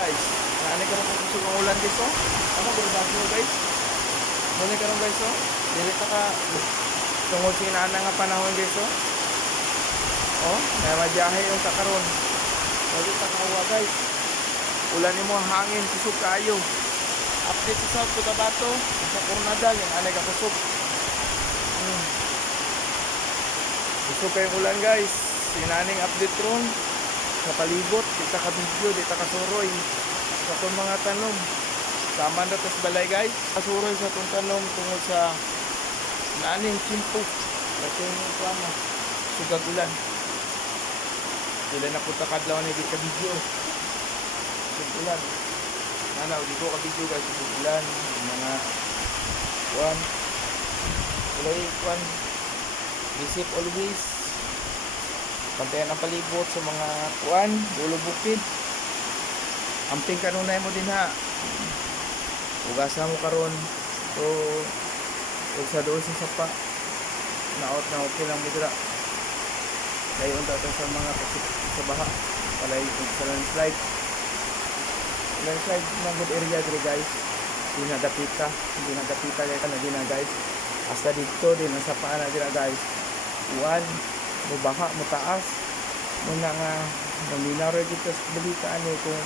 guys. Nani karon ko kusog ang ulan guys oh. Ano bro bagyo guys? Muna karon guys oh. Dili ta ka tungod sa inana nga panahon guys oh. Oh, may madyahe yung kakaron. Dili ta kawa guys. Ulan nimo hangin kusog kayo. Update sa South Cotabato sa Coronadal yung anay ka kusog. Kusog kayong ulan guys. Sinaning update ron sa palibot, dita ka video, dita ka suroy sa itong mga tanom. Sama na tas balay guys. Kasuroy sa itong tanom tungod sa naning kimpo. Ito yung plano. Sugag ulan. Sila na punta kadlaw na dito ka video. Sugag ulan. Nanaw, dito ka video guys. Sugag ulan. Yung mga kuwan. Kulay kuwan. Isip always. Pantayan ang palibot sa mga kuan, dulo bukid. Amping kanunay mo din ha. Ugasa mo karon. So, sa doon sa sapa. Naot na okay lang mo dira. Dayon ta sa mga pasik sa baha. Palay sa landslide. Landslide na good area diri guys. Hindi nagapita guys na guys. Hasta dito din ang sapa na dira guys. Kuan mo baha mo taas mo na nga maminaroy dito sa balita ano kung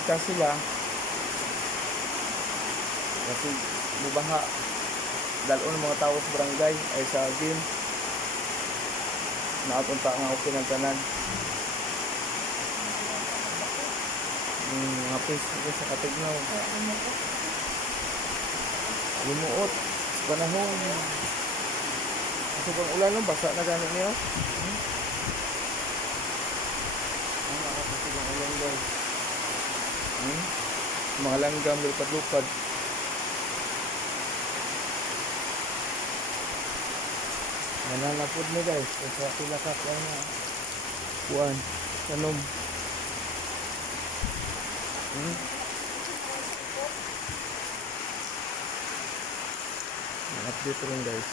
ika sila kasi mo baha dalon mga tao sa barangay ay sa gym naapunta nga okay ng tanan mga face sa katignaw lumuot sa panahon. Sobrang ulan nung basa na gano'n niyo. Ang sobrang ulan guys. Mga langgam lupad-lupad. Nananapod mo guys. Sa pilakak lang na. Kuwan. Tanom. Update rin guys.